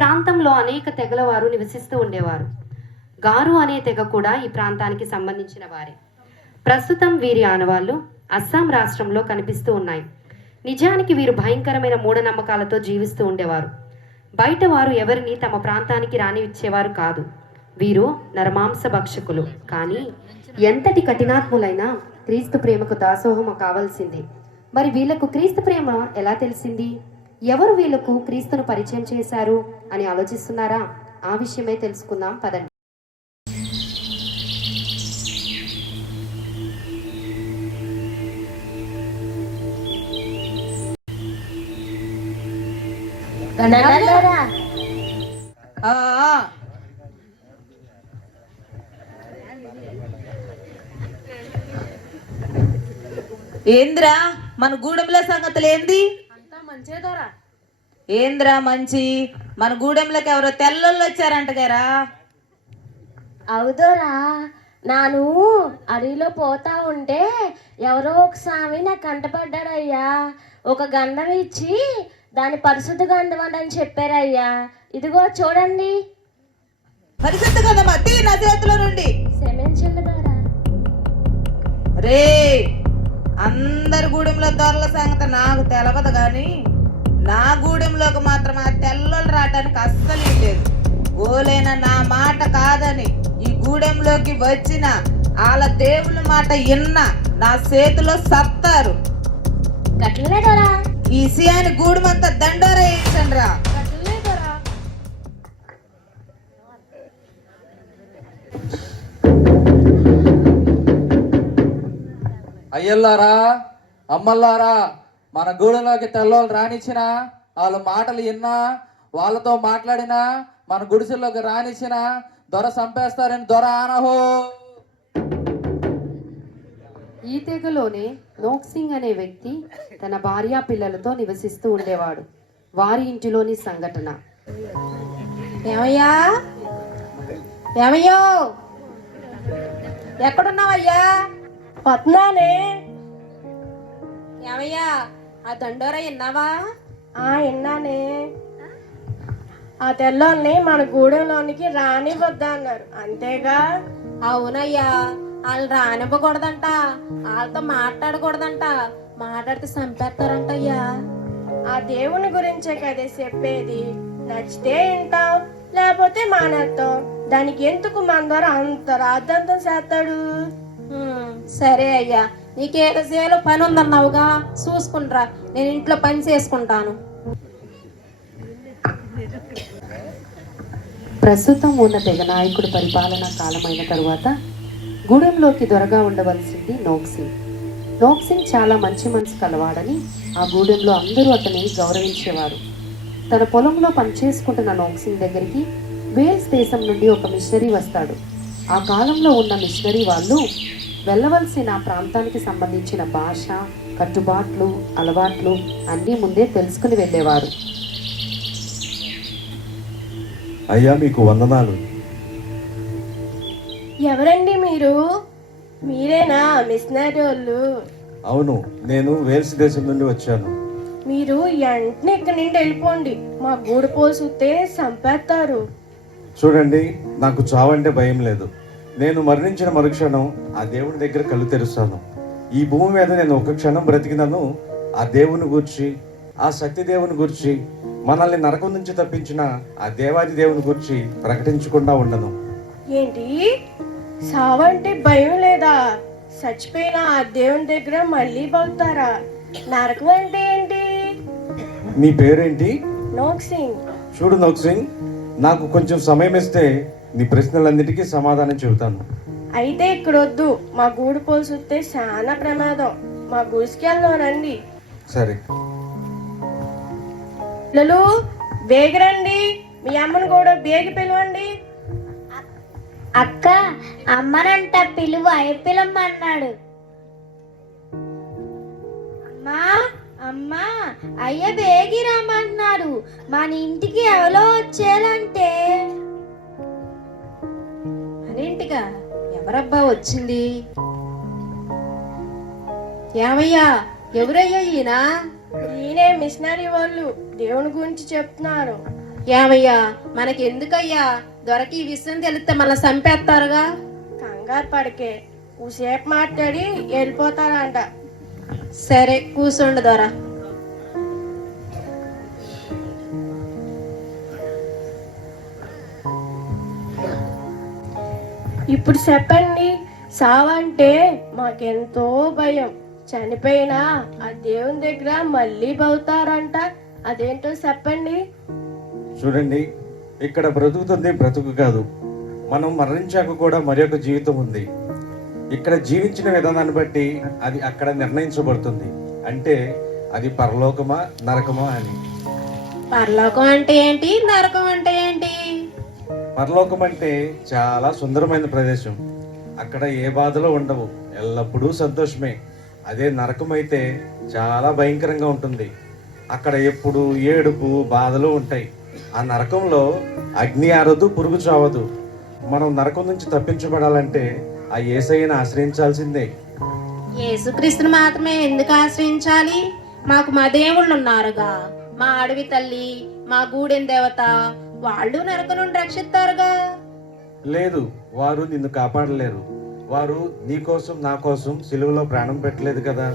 ప్రాంతంలో అనేక తెగల వారు నివసిస్తూ ఉండేవారు. గారు అనే తెగ కూడా ఈ ప్రాంతానికి సంబంధించిన వారే. ప్రస్తుతం వీరి ఆనవాళ్లు అస్సాం రాష్ట్రంలో కనిపిస్తూ ఉన్నాయి. నిజానికి వీరు భయంకరమైన మూఢనమ్మకాలతో జీవిస్తూ ఉండేవారు. బయట వారు ఎవరిని తమ ప్రాంతానికి రానిచ్చేవారు కాదు. వీరు నరమాంస భక్షకులు. కానీ ఎంతటి కఠినాత్ములైనా క్రీస్తు ప్రేమకు దాసోహం కావాల్సిందే. మరి వీళ్లకు క్రీస్తు ప్రేమ ఎలా తెలిసింది? ఎవరు వీళ్లకు క్రీస్తును పరిచయం చేశారు అని ఆలోచిస్తున్నారా? ఆ విషయమే తెలుసుకుందాం పదండి. ఏంద్రా మన గూడెంలో సంగతులు ఏంది? ఏంద్రా మంచి మన గూడెంలోకి ఎవరో తెల్లోళ్ళు వచ్చారంట గారా? అవుదోరా, నాను అడవిలో పోతా ఉంటే ఎవరో ఒక స్వామి నాకు కంటపడ్డాడయ్యా. ఒక గంధం ఇచ్చి దాని పరిశుద్ధ గంధం అని చెప్పారయ్యా. ఇదిగో చూడండి. పరిశుద్ధ గంధమా? తీ నా చేతిలో నుండి. క్షమించండి దొరా. రే, అందరి గూడెంలో దొరల సంగతి నాకు తెలవదు గాని నా గూడెంలోకి మాత్రం ఆ తెల్లోళ్ళు రావడానికి అస్సలు లేదు. ఓలైనా నా మాట కాదని ఈ గూడెంలోకి వచ్చిన వాళ్ళ దేవుళ్ళ మాట విన్న నా చేతిలో సత్తారు. గట్లనే దొరా. ఈ సియాని గూడెమంతా దండోర వేయించండి రా. గట్లనే దొరా. అయ్యల్లారా, అమ్మల్లారా, మన గూడెంలోకి తెల్లోళ్ళు రానిచ్చినా, వాళ్ళ మాటలు విన్నా, వాళ్ళతో మాట్లాడినా, మన గుడిసెల్లోకి రానిచ్చిన దొర చంపేస్తారని దొర ఆనహో. ఈ తెగలోనే నోక్సింగ్ అనే వ్యక్తి తన భార్య పిల్లలతో నివసిస్తూ ఉండేవాడు. వారి ఇంటిలోని సంఘటన. ఏమయ్యా, ఏమయ్యో, ఎక్కడున్నావయ్యా? పద్నానే. ఏమయ్యా, ఆ దండోర విన్నావా? విన్నానే. ఆ తెల్లోల్ని మన గూడెంలోనికి రానివ్వద్దా అన్నారు, అంతేగా? అవునయ్యా, వాళ్ళు రానివ్వకూడదంట, వాళ్ళతో మాట్లాడకూడదంట, మాట్లాడితే చంపేస్తారంటయ్యా. ఆ దేవుని గురించే కదే చెప్పేది. నచ్చితే వింటాం, లేకపోతే మానేస్తాం. దానికి ఎందుకు మన ద్వారా అంత రాద్దంతం చేస్తాడు? సరే అయ్యా, నీకేదో చేలో పని ఉందన్నావుగా, చూసుకుంట్రా, నేను ఇంట్లో పని చేసుకుంటాను. ప్రస్తుతం ఉన్న తెగ నాయకుడు పరిపాలనా కాలమైన తరువాత గూడెంలోకి దొరగా ఉండవలసింది నోక్సింగ్. నోక్సింగ్ చాలా మంచి మనసు కలవాడని ఆ గూడెంలో అందరూ అతన్ని గౌరవించేవారు. తన పొలంలో పనిచేసుకుంటున్న నోక్సింగ్ దగ్గరికి వేల్స్ దేశం నుండి ఒక మిషనరీ వస్తాడు. ఆ కాలంలో ఉన్న మిషనరీ వాళ్ళు వెళ్ళవలసిన ప్రాంతానికి సంబంధించిన భాష, కట్టుబాట్లు, అలవాట్లు అన్నీ ముందే తెలుసుకుని వెళ్ళేవారు. అయ్యా, మీకు వందనాలు. ఎవరండి మీరు? మీరేనా మిషనరీ వాళ్ళు? అవును, నేను వేల్స్ దేశం నుండి వచ్చాను. మీరు వెంటనే ఇక్కడి నుండి వెళ్ళిపోండి. మా గూడు పోసుతే చంపేస్తారు. చూడండి, నాకు చావంటే భయం లేదు. నేను మరణించిన మరుక్షణం ఆ దేవుని దగ్గర కళ్ళు తెరుస్తాను. ఈ భూమి మీద నేను ఒక క్షణం బ్రతికినను ఆ దేవుని గురించి, ఆ సత్య దేవుని గురించి, మనల్ని నరకం నుంచి తప్పించిన ఆ దేవాది దేవుని గురించి ప్రకటించకుండా ఉండను. ఏంటి, సావంటే భయం లేదా? చచ్చిపోయిన ఆ దేవుని దగ్గర మళ్ళీ బతుకుతారా? నరకం అంటే ఏంటి? నీ పేరేంటి? నోక్సింగ్. చూడు నోక్సింగ్, నాకు కొంచెం సమయం ఇస్తే నీ ప్రశ్నలన్నిటికీ సమాధానం చెబుతాను. అయితే ఇక్కడ వద్దు, మా గూడు పోసుతే చాలా ప్రమాదం. మా గుడిసెకెళ్దాం రండి. సరే. పిల్లలు బేగరండి, మీ అమ్మను కూడా బేగి పిలవండి. అక్క, అమ్మనంట పిలువ, పిలమ్మన్నాడు. అమ్మా అమ్మా, అయ్య బేగి రమ్మన్నాడు. మన ఇంటికి ఎవరో వచ్చేయాలంటే. అదేంటిగా, ఎవరబ్బా వచ్చింది? ఏమయ్యా, ఎవరయ్యా ఈయన? ఈయనే మిషనరీ వాళ్ళు దేవుని గురించి చెప్తున్నారు. ఏమయ్యా మనకి ఎందుకయ్యా దొరకి ఈ విషయం తెలిస్తే మళ్ళీ చంపేస్తారుగా. కంగారు పడికే సేపు మాట్లాడి వెళ్ళిపోతాడంట. సరే కూర్చోండి దొర. ఇప్పుడు చెప్పండి, సావంటే మాకెంతో భయం. చనిపోయినా ఆ దేవుని దగ్గర మళ్ళీ బవుతారంట, అదేంటో చెప్పండి. చూడండి, ఇక్కడ బ్రతుకుతుంది బ్రతుకు కాదు, మనం మరణించాక కూడా మరి ఒక జీవితం ఉంది. ఇక్కడ జీవించిన విధానాన్ని బట్టి అది అక్కడ నిర్ణయించబడుతుంది. అంటే అది పరలోకమా నరకమా అని. పరలోకం అంటే ఏంటి, నరకం అంటే ఏంటి? పరలోకం అంటే చాలా సుందరమైన ప్రదేశం. అక్కడ ఏ బాధలు ఉండవు, ఎల్లప్పుడూ సంతోషమే. అదే నరకం అయితే చాలా భయంకరంగా ఉంటుంది. అక్కడ ఎప్పుడు ఏడుపు బాధలు ఉంటాయి. ఆ నరకంలో అగ్ని ఆరదు, పురుగు చావదు. మనం నరకం నుంచి తప్పించబడాలంటే ఆ యేసయ్యను ఆశ్రయించాల్సిందే. యేసుక్రీస్తుని మాత్రమే ఎందుకు ఆశ్రయించాలి? మాకు మా దేవుళ్ళు ఉన్నారుగా, మా అడవి తల్లి, మా గూడెం దేవత, వాళ్ళు నరకం నుండి రక్షిస్తారుగా. లేదు, వారు నిన్ను కాపాడలేరు. వారు నీ కోసం నా కోసం సిలువలో ప్రాణం పెట్టలేదు కదా.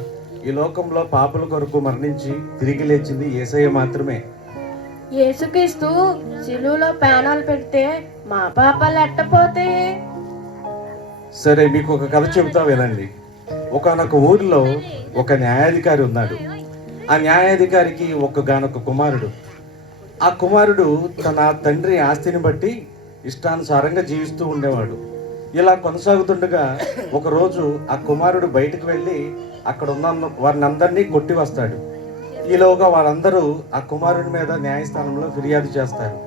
ఈ లోకంలో పాపుల కొరకు మరణించి తిరిగి లేచింది యేసయ్య మాత్రమే. యేసుక్రీస్తు శిలువలో ప్రాణాలు పెడితే మా పాపాలు ఎట్టపోతే? సరే, మీకు ఒక కథ చెబుతా వినండి. ఒకానొక ఊరిలో ఒక న్యాయాధికారి ఉన్నాడు. ఆ న్యాయాధికారికి ఒక్కగానొక కుమారుడు. ఆ కుమారుడు తన తండ్రి ఆస్తిని బట్టి ఇష్టానుసారంగా జీవిస్తూ ఉండేవాడు. ఇలా కొనసాగుతుండగా ఒకరోజు ఆ కుమారుడు బయటకు వెళ్ళి అక్కడ ఉన్న వారిని అందరినీ కొట్టి వస్తాడు. ఈలోగా వారందరూ ఆ కుమారుడి మీద న్యాయస్థానంలో ఫిర్యాదు చేస్తారు.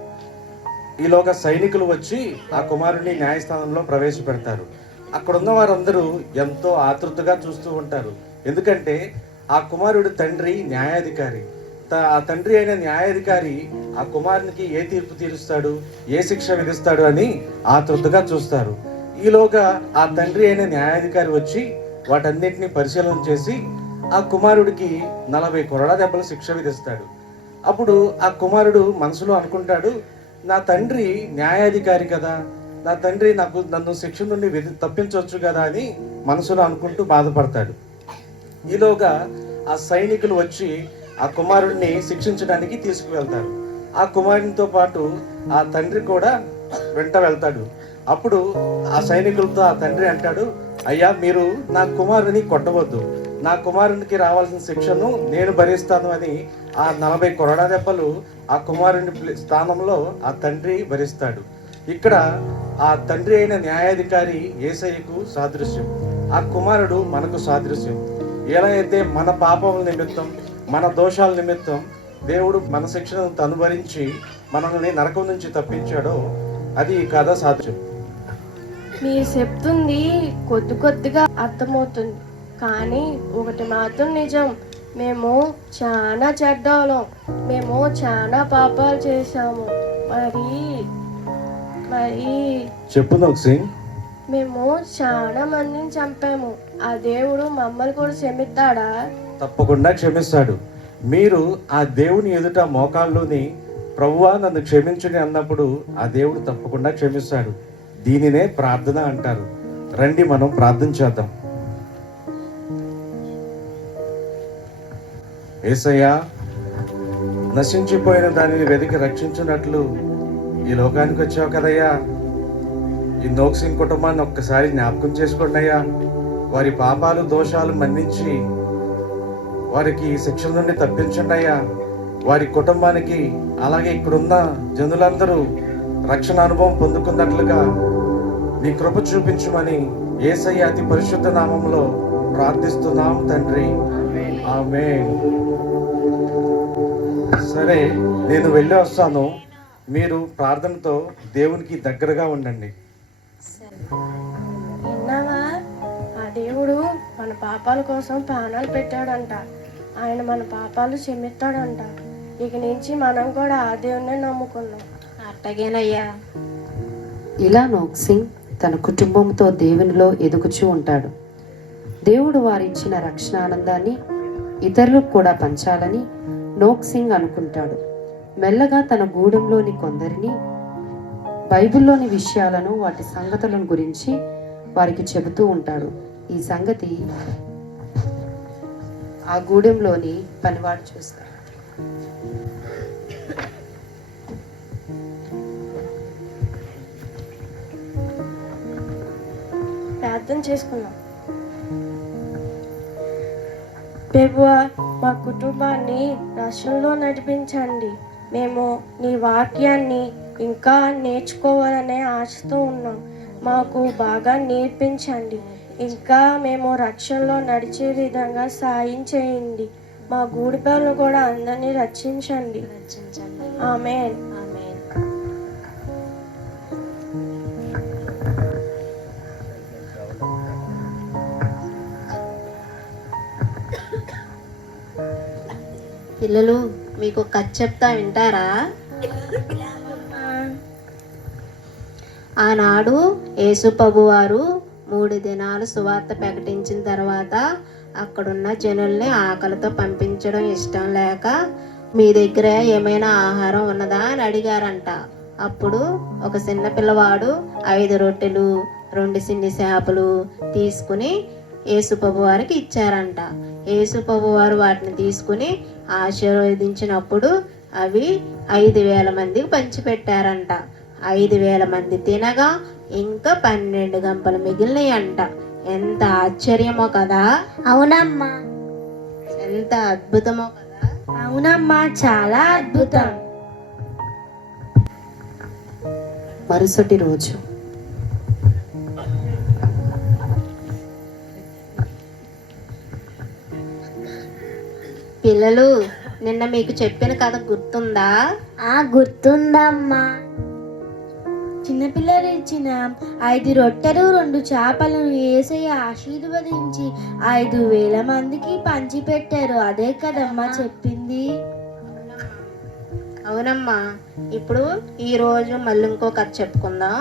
ఈలోగా సైనికులు వచ్చి ఆ కుమారుడిని న్యాయస్థానంలో ప్రవేశపెడతారు. అక్కడున్న వారందరూ ఎంతో ఆతృతగా చూస్తూ ఉంటారు. ఎందుకంటే ఆ కుమారుడు తండ్రి న్యాయాధికారి. ఆ తండ్రి అయిన న్యాయాధికారి ఆ కుమారునికి ఏ తీర్పు తీరుస్తాడు, ఏ శిక్ష విధిస్తాడు అని ఆతృతగా చూస్తారు. ఈలోగా ఆ తండ్రి అయిన న్యాయాధికారి వచ్చి వాటన్నిటిని పరిశీలన చేసి ఆ కుమారుడికి 40 కొరడా దెబ్బలు శిక్ష విధిస్తాడు. అప్పుడు ఆ కుమారుడు మనసులో అనుకుంటాడు, నా తండ్రి న్యాయాధికారి కదా, నా తండ్రి నన్ను శిక్ష నుండి తప్పించవచ్చు కదా అని మనసులో అనుకుంటూ బాధపడతాడు. ఈలోగా ఆ సైనికులు వచ్చి ఆ కుమారుడిని శిక్షించడానికి తీసుకువెళ్తారు. ఆ కుమారునితో పాటు ఆ తండ్రి కూడా వెంట వెళ్తాడు. అప్పుడు ఆ సైనికులతో ఆ తండ్రి అంటాడు, అయ్యా, మీరు నా కుమారుని కొట్టవద్దు, నా కుమారునికి రావాల్సిన శిక్షను నేను భరిస్తాను అని ఆ 40 కొరడా దెబ్బలు ఆ కుమారుని స్థానంలో ఆ తండ్రి భరిస్తాడు. ఇక్కడ ఆ తండ్రి అయిన న్యాయాధికారి యేసయ్యకు సాదృశ్యం, ఆ కుమారుడు మనకు సాదృశ్యం. ఎలా అయితే మన పాపముల నిమిత్తం, మన దోషాల నిమిత్తం దేవుడు మన శిక్షను తను భరించి మనల్ని నరకం నుంచి తప్పించాడో అది ఈ కథ సాదృశ్యం. మీరు చెప్తుంది కొద్దిగా అర్థమవుతుంది, కానీ ఒకటి మాత్రం నిజం, మేము చాలా చెడ్డోళ్ళం, మేము చాలా పాపాలు చేశాము. మరి చెప్పు నోక్సింగ్. మేము చాలా మందిని చంపాము. ఆ దేవుడు మమ్మల్ని కూడా క్షమిస్తాడా? తప్పకుండా క్షమిస్తాడు. మీరు ఆ దేవుని ఎదుట మోకాల్లోని ప్రభువా నన్ను క్షమించుని అన్నప్పుడు ఆ దేవుడు తప్పకుండా క్షమిస్తాడు. దీనినే ప్రార్థన అంటారు. రండి, మనం ప్రార్థన చేద్దాం. యేసయ్యా, నశించిపోయిన దానిని వెతికి రక్షించినట్లు ఈ లోకానికి వచ్చావు కదయ్యా. ఈ నోక్సింగ్ కుటుంబాన్ని ఒక్కసారి జ్ఞాపకం చేసుకోండి అయ్యా. వారి పాపాలు దోషాలు మన్నించి వారికి శిక్ష నుండి తప్పించండి అయ్యా. వారి కుటుంబానికి అలాగే ఇక్కడున్న జనులందరూ రక్షణ అనుభవం పొందుకున్నట్లుగా నీ కృప చూపించమని యేసయ్య అతి పరిశుద్ధ నామంలో ప్రార్థిస్తున్నాం తండ్రి, ఆమేన్. సరే, నేను వెళ్ళి వస్తాను. మీరు ప్రార్థనతో దేవునికి దగ్గరగా ఉండండి. విన్నావా? ఆ దేవుడు మన పాపాల కోసం ప్రాణాలు పెట్టాడంట. ఆయన మన పాపాలు క్షమిస్తాడంట. ఇక నుంచి మనం కూడా ఆ దేవుణ్ణి నమ్ముకున్నాం. అట్టగేనయ్యా. ఇలా నోక్సింగ్ తన కుటుంబంతో దేవునిలో ఎదుగుచూ ఉంటాడు. దేవుడు వారిచ్చిన రక్షణ ఆనందాన్ని ఇతరులకు కూడా పంచాలని నోక్సింగ్ అనుకుంటాడు. మెల్లగా తన గూడెంలోని కొందరిని బైబిల్లోని విషయాలను వాటి సంగతులను గురించి వారికి చెబుతూ ఉంటాడు. ఈ సంగతి ఆ గూడెంలోని పనివాడు చూస్తాడు. ప్రార్థన చేసుకున్నాం. ప్రభువా, మా కుటుంబాన్ని రక్షణలో నడిపించండి. మేము నీ వాక్యాన్ని ఇంకా నేర్చుకోవాలనే ఆశతో ఉన్నాం. మాకు బాగా నేర్పించండి. ఇంకా మేము రక్షణలో నడిచే విధంగా సాయం చేయండి. మా గూడిపాలను కూడా అందరినీ రక్షించండి. ఆమేన్. పిల్లలు, మీకు కథ చెప్తా వింటారా? ఆనాడు యేసు ప్రభువారు 3 దినాలు సువార్త ప్రకటించిన తర్వాత అక్కడున్న జనుల్ని ఆకలితో పంపించడం ఇష్టం లేక మీ దగ్గర ఏమైనా ఆహారం ఉన్నదా అని అడిగారంట. అప్పుడు ఒక చిన్న పిల్లవాడు 5 రొట్టెలు 2 చిన్ని చేపలు తీసుకుని యేసు ప్రభువారికి ఇచ్చారంట. యేసు ప్రభువారు వాటిని తీసుకుని ఆశీర్వదించినప్పుడు అవి 5,000 మందికి పంచిపెట్టారంట. 5,000 మంది తినగా ఇంకా 12 గంపలు మిగిలినాయి అంట. ఎంత ఆశ్చర్యమో కదా! అవునమ్మా, ఎంత అద్భుతమో కదా! అవునమ్మా, చాలా అద్భుతం. మరుసటి రోజు పిల్లలు, నిన్న మీకు చెప్పిన కథ గుర్తుందా? గుర్తుందమ్మా. చిన్నపిల్లలు ఇచ్చిన 5 రొట్టెలు 2 చేపలను యేసయ్య ఆశీర్వదించి 5,000 మందికి పంచిపెట్టారు. అదే కదమ్మా చెప్పింది? అవునమ్మా. ఇప్పుడు ఈ రోజు మళ్ళీ ఇంకో కథ చెప్పుకుందాం.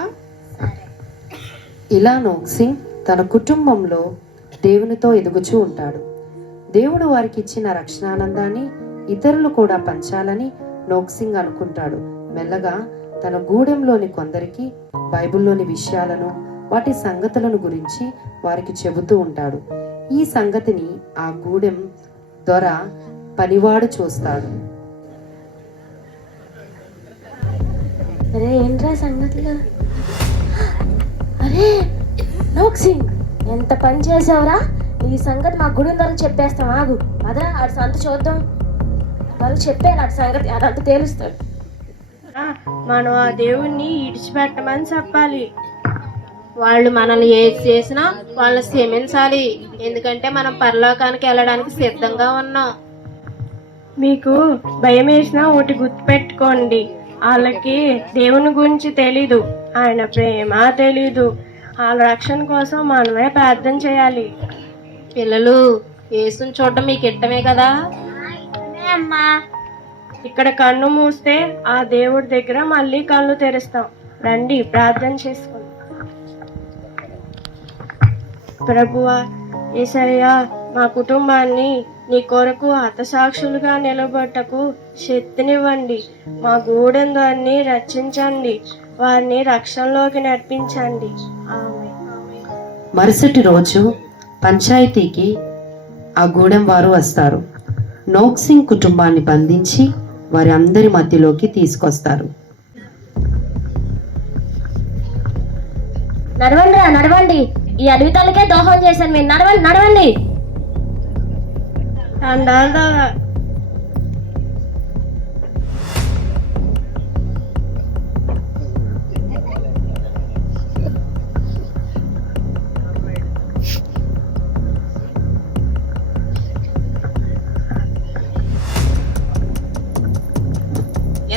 ఇలా నోక్సింగ్ తన కుటుంబంలో దేవునితో ఎదుగుచూ ఉంటాడు. దేవుడు వారికి ఇచ్చిన రక్షణానందాన్ని ఇతరులు కూడా పంచాలని నోక్సింగ్ అనుకుంటాడు. మెల్లగా తన గూడెంలోని కొందరికి బైబిల్లోని విషయాలను వాటి సంగతులను గురించి వారికి చెబుతూ ఉంటాడు. ఈ సంగతిని ఆ గూడెం దొర పనివాడు చూస్తాడు. అరే, ఏంట్రా సంగతులు? అరే నోక్సింగ్, ఎంత పని చేసావురా! ఈ సంగతి మా గుడి ద్వారా చెప్పేస్తాం. ఆగు, అదరా అటు సంత చూద్దాం. వాళ్ళు చెప్పారు అటు సంగతి, అదంతా తేలుస్తాడు. మనం ఆ దేవుణ్ణి ఇడిచిపెట్టమని చెప్పాలి. వాళ్ళు మనల్ని ఏది చేసినా వాళ్ళని క్షమించాలి. ఎందుకంటే మనం పరలోకానికి వెళ్ళడానికి సిద్ధంగా ఉన్నాం. మీకు భయం వేసినా ఒకటి గుర్తుపెట్టుకోండి, వాళ్ళకి దేవుని గురించి తెలీదు, ఆయన ప్రేమ తెలీదు. వాళ్ళ రక్షణ కోసం మనమే ప్రార్థన చేయాలి. పిల్లలు, యేసుని చూడడం మీకు ఇష్టమే కదా? అమ్మా, ఇక్కడ కన్ను మూస్తే ఆ దేవుడి దగ్గర మళ్ళీ కళ్ళు తెరుస్తాం. రండి ప్రార్థన చేసుకుందాం. ప్రభువా, యేసయ్యా, మా కుటుంబాన్ని నీ కొరకు హతసాక్షులుగా నిలబట్టకు శక్తినివ్వండి. మా గూడెం దాన్ని రక్షించండి, వారిని రక్షణలోకి నడిపించండి. ఆమేన్. మరుసటి రోజు పంచాయతీకి ఆ గూడెం వారు వస్తారు. నోక్సింగ్ కుటుంబాన్ని బంధించి వారి అందరి మధ్యలోకి తీసుకొస్తారు. నడవండి రా, నడవండి. ఈ అడవి తలకే దోహం చేశాను. మీరు నడవండి, నడవండి.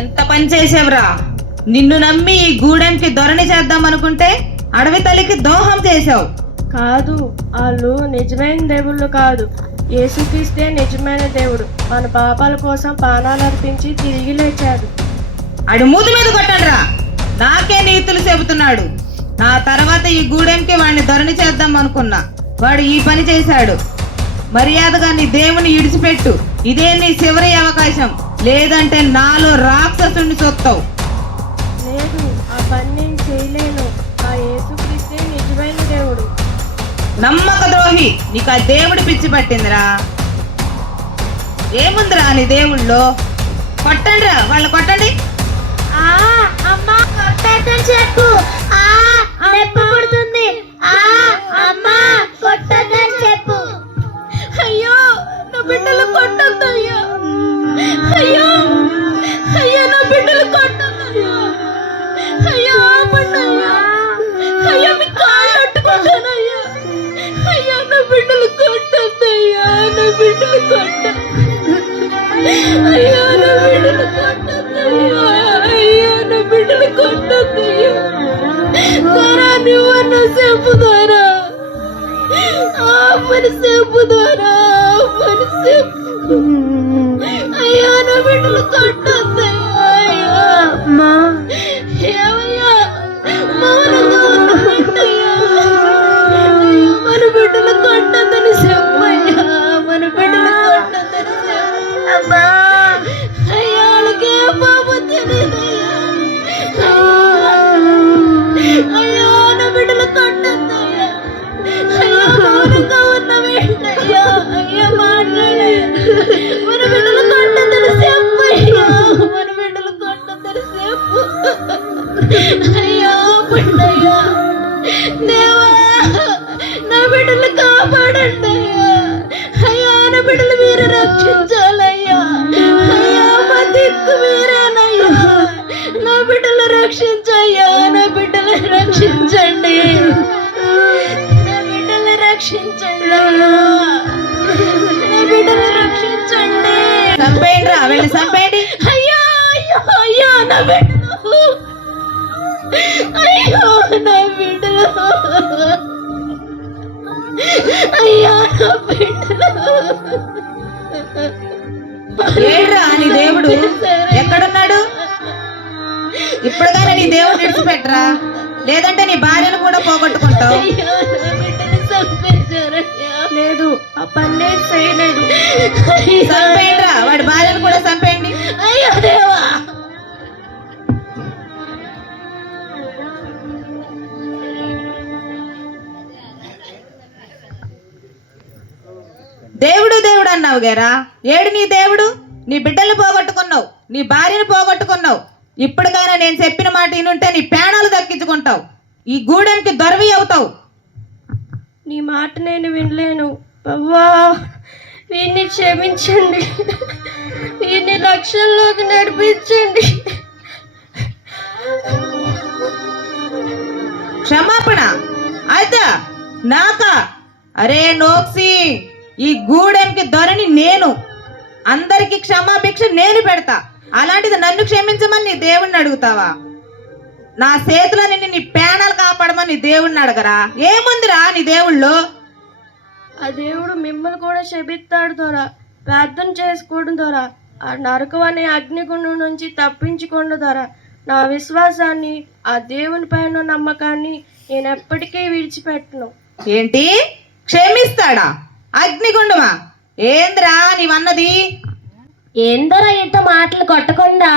ఎంత పని చేసేవరా! నిన్ను నమ్మి ఈ గూడెంకి దొరని చేద్దాం అనుకుంటే అడవి తల్లికి దోహం చేసావు. కాదు, వాళ్ళు నిజమైన దేవుళ్ళు కాదు. యేసుక్రీస్తే నిజమైన దేవుడు. మన పాపాల కోసం ప్రాణాలు అర్పించి తిరిగి లేచాడు. అడి మూతి మీద కొట్టండిరా! నాకే నీతులు చెబుతున్నాడు. నా తర్వాత ఈ గూడెంకి వాడిని దొరని చేద్దాం అనుకున్నా, వాడు ఈ పని చేశాడు. మర్యాదగా నీ దేవుని ఇడిచిపెట్టు. ఇదే నీ చివరి అవకాశం. లేదంటే నాలో రాక్షసుని చూస్తావు. లేదు, ఆ పని నేను చేయలేను. ఆ యేసుక్రీస్తే నిజమైన దేవుడు. నమ్మక ద్రోహి, నీకు ఆ దేవుడి పిచ్చి పట్టిందిరా. ఏముందిరా నీ దేవుళ్ళో? కొట్టండి రా, వాళ్ళని కొట్టండి. అమ్మా కొట్టద్దని చెప్పు. నొప్పి పుడుతుంది. అమ్మా కొట్టద్దని చెప్పు. అయ్యో, నా బిడ్డలు కొట్టొద్దు అయ్యా. అయ్యో అయ్యా, నా బిడ్డలు కొట్టొద్దు అయ్యా. అయ్యా ఆపండి అయ్యా. అయ్యా మీ కాళ్ళు అట్టుకుంటానయ్యా. అయ్యా నా బిడ్డలు కొట్టొద్దు అయ్యా. నా బిడ్డలు కొట్టొద్దు అయ్యా. నా బిడ్డలు కొట్టొద్దు అయ్యా. అయ్యా నా బిడ్డలు కొట్టొద్దు అయ్యా. ద్వారా నువ్వన్న సేపు ద్వారా మనసేపు ద్వారా మనసేపు. అయ్యా నా బిడ్డలు కొట్టొద్దు అయ్యా. అమ్మా ఏమయ్యా మౌనంగా ఉండమయ్యా. మన బిడ్డలు కొట్టొద్దని చెప్పయ్యా. మన బిడ్డలు కొట్టొద్దని చెప్పు. అమ్మా అయ్యా వాళ్ళకే పాపం తెలియదయ్యా. అయ్యా నా బిడ్డలు కొట్టొద్దయ్యా. అయ్యా మౌనంగా ఉన్నవేంటయ్యా. అయ్యా మాట్లాడయ్యా. మన బిడ్డలు కొట్టొద్దని చెప్పయ్యా. మన బిడ్డలు కొట్టొద్దని చెప్పు. అయ్యా పుట్టయ్యా. దేవా నా బిడ్డలు కాపాడండి అయ్యా. అయ్యా నా బిడ్డలు మీరు రక్షించాలయ్యా. అయ్యా మా దిక్కు మీరేనయ్యా. నా బిడ్డలు రక్షించయ్యా. నా బిడ్డలు రక్షించండి. నా బిడ్డలు రక్షించండి అయ్యా. నా బిడ్డలు రక్షించండి. చంపేయండి రా, వెళ్ళి చంపేయండి. అయ్యా అయ్యో అయ్యా నా బిడ్డలు. అయ్యో నా బిడ్డలు. అయ్యా నా బిడ్డలు. ఏడ్రా నీ దేవుడు ఎక్కడున్నాడు? ఇప్పుడుగానే నీ దేవుడు విడిచిపెట్టరా, లేదంటే నీ భార్యను కూడా పోగొట్టుకుంటావు. అయ్యా నా బిడ్డలు చంపేశారయ్యా. లేదు, ఆ పని నేను చేయలేదు. చంపేయండి రా, వాడి భార్యను కూడా చంపేయండి. అయ్యో దేవా. దేవుడు దేవుడు అన్నావు గారా, ఏడు నీ దేవుడు? నీ బిడ్డల్ని పోగొట్టుకున్నావు, నీ భార్యను పోగొట్టుకున్నావు. ఇప్పటికైనా నేను చెప్పిన మాట వినుంటే నీ ప్రాణాలు దక్కించుకుంటావు, ఈ గూడెంకి దొరవి అవుతావు. నీ మాట నేను వినలేను. అవ్వా వీడిని క్షమించండి. వీడిని లక్ష్యంలోకి నడిపించండి. క్షమాపణ అయితే నాకా? అరే నోక్సి, ఈ గూడెంకి దొరని నేను, అందరికి క్షమాభిక్ష నేను పెడతా. అలాంటిది నన్ను క్షమించమని నీ దేవుణ్ణి అడుగుతావా? నా చేతిలో నిన్ను నీ ప్రాణాలు కాపాడమని నీ దేవుణ్ణి అడగరా? ఏముందిరా నీ దేవుళ్ళు? ఆ దేవుడు మిమ్మల్ని కూడా శపిస్తాడు ద్వారా, ప్రార్థన చేసుకోవడం ద్వారా, ఆ నరకం అనే అగ్నిగుండం నుంచి తప్పించుకోవడం ద్వారా నా విశ్వాసాన్ని, ఆ దేవుని పైన నమ్మకాన్ని నేను ఎప్పటికీ విడిచిపెట్టను. ఏంటి క్షమిస్తాడా? అగ్నిగుండమా? ఏంద్రా నీవన్నది? ఏందోరా ఇంత మాటలు కొట్టకుండా.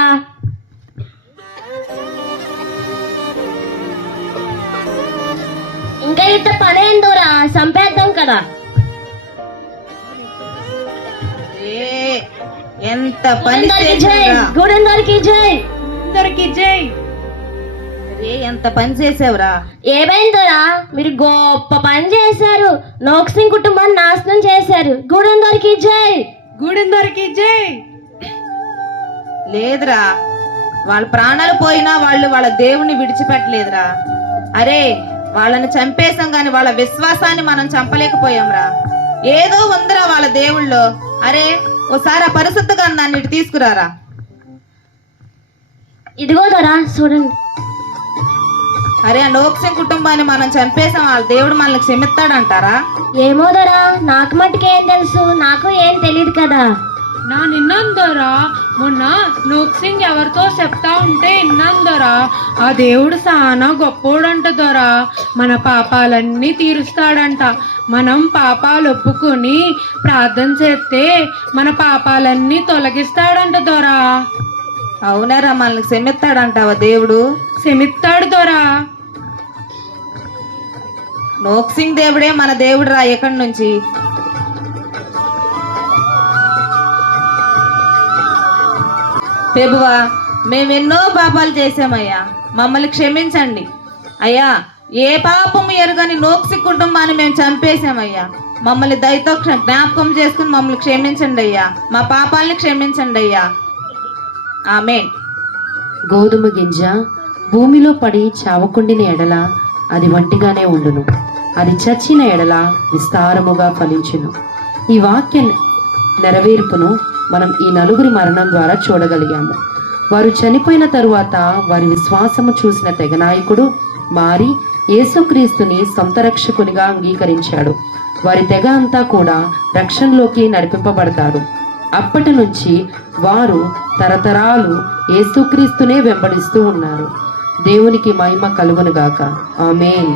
ఇంకా ఇంత పనేందోరా, చంపేద్దాం కదా. ఎంత పని గూడెందరికి జై. జై. అరే ఎంత పని చేసావురా. ఏమైందోరా, మీరు గొప్ప పని చేశారు. నోక్సింగ్ కుటుంబాన్ని నాశనం చేశారు. గూడెందరికి జై. గూడెందరికి జై. లేదురా, వాళ్ళ ప్రాణాలు పోయినా వాళ్ళు వాళ్ళ దేవుణ్ణి విడిచిపెట్టలేదురా. అరే వాళ్ళని చంపేశాం గాని వాళ్ళ విశ్వాసాన్ని మనం చంపలేకపోయాంరా. ఏదో ఉందిరా వాళ్ళ దేవుళ్ళో. అరే ఓసారి ఆ పరిశుద్ధ గ్రంథాన్ని ఇటు తీసుకురారా. ఇదిగో దొరా చూడండి. అరే ఆ నోక్సింగ్ కుటుంబాన్ని మనం చంపేశాం, వాళ్ళ దేవుడు మనల్ని క్షమిస్తాడంటారా? ఏమో దొరా, నాకు మట్టుకేం తెలుసు, నాకు ఏం తెలియదు కదా. నా నిన్నందరా మొన్న నోక్సింగ్ ఎవరితో చెప్తా ఉంటే విన్నాందరా, ఆ దేవుడు చాలా గొప్పోడంట దొరా. మన పాపాలన్నీ తీరుస్తాడంట. మనం పాపాలు ఒప్పుకొని ప్రార్థన చేస్తే మన పాపాలన్నీ తొలగిస్తాడంట దొరా. అవునారా, మనల్ని క్షమిస్తాడంటావా దేవుడు? క్షమిస్తాడు దొరా. నోక్సింగ్ దేవుడే మన దేవుడు రా. ఎక్కడి నుంచి? ప్రభువా, మేమెన్నో పాపాలు చేశామయ్యా, మమ్మల్ని క్షమించండి అయ్యా. ఏ పాపము ఎరుగని నోక్సి కుటుంబాన్ని మేము చంపేశామయ్యా. మమ్మల్ని దయతో జ్ఞాపకం చేసుకుని మమ్మల్ని క్షమించండి అయ్యా. మా పాపాలని క్షమించండి అయ్యా. ఆమేన్. గోధుమ గింజ భూమిలో పడి చావకుండిన ఎడల అది వంటిగానే ఉండును, అది చచ్చిన ఎడల విస్తారముగా ఫలించును. ఈ వాక్య నెరవేర్పును మనం ఈ నలుగురి మరణం ద్వారా చూడగలిగాము. వారు చనిపోయిన తరువాత వారి విశ్వాసము చూసిన తెగ నాయకుడు మారి యేసుక్రీస్తుని సొంత రక్షకునిగా అంగీకరించాడు. వారి తెగ అంతా కూడా రక్షణలోకి నడిపింపబడతారు. అప్పటి నుంచి వారు తరతరాలు యేసుక్రీస్తునే వెంబడిస్తూ ఉన్నారు. దేవునికి మహిమ కలుగునుగాక. ఆమేన్.